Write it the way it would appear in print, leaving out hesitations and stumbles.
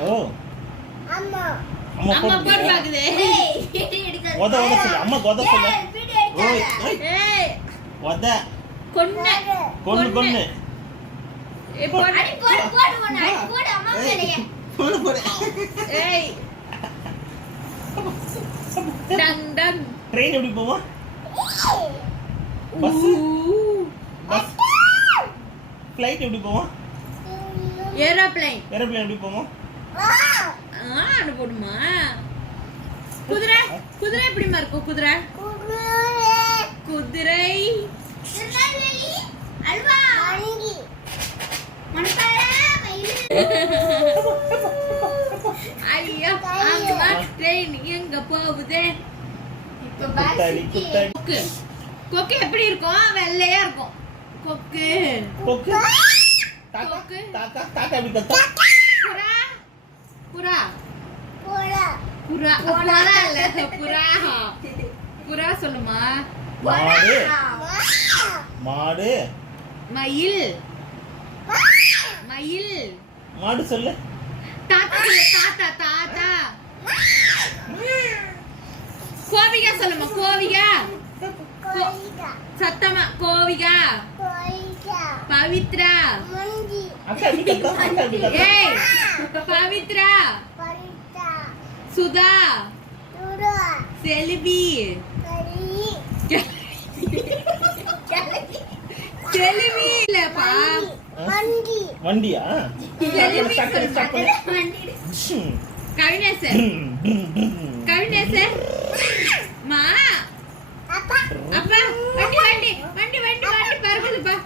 ஓ அம்மா அம்மா அம்மா போட்டு போட்டு பாக்குதே. ஒத சொல்லு அம்மா கொத சொல்லு ஓய் ஏய் ஒத கொன்ன கொன்னு ஏய் போடு அடி போடு போடு ஒன்னு அடி போடு அம்மா மேலயே போடு ஏய் டங் டங் ட்ரெயின் எப்படி போவோம் பஸ் பஸ் ஃளைட் எப்படி போவோம் ஏரோப்ளேன் ஏரோப்ளேன் எப்படி போவோம் ஆடு போடுமா குதிரை குதிரை எப்படிமா இருக்கும் குதிரை குதிரை திருநெல்வேலி அல்வா மங்கி மணப்பாறை ஐயோ அம்மா ட்ரெயின் எங்க போகுதே இப்ப குத்தாடி குத்தாடி கொக்கு கொக்கு எப்படி இருக்கும் வெள்ளையா இருக்கும் கொக்கு கொக்கு காக்கா கொக்கு. காக்கா காக்கா எப்படி கத்தா புறா புறா போடா புறா புறா இல்ல புறா புறா சொல்லுமா மாடு மாடு மயில் மயில் மாடு சொல்லு தாத்தா சொல்லு தாத்தா தாத்தா கோவிகா சொல்லுமா கோவிகா கோயிகா சத்தமா கோவிகா கோயிகா பவித்ரா மங்கி அக்கா எப்படி கத்தா அக்கா எப்படி கத்தா ஏய் பவித்ரா பரிதா சுதா துரா செல்வி கரி செல்வி இல்லப்பா மங்கி வண்டியா செல்வி சக்கரை சக்கரை மண்டி கவினேசர் கவினேசர் மா அப்பா அப்பா வண்டி வண்டி வண்டி வண்டி வண்டி பறக்குதுப்பா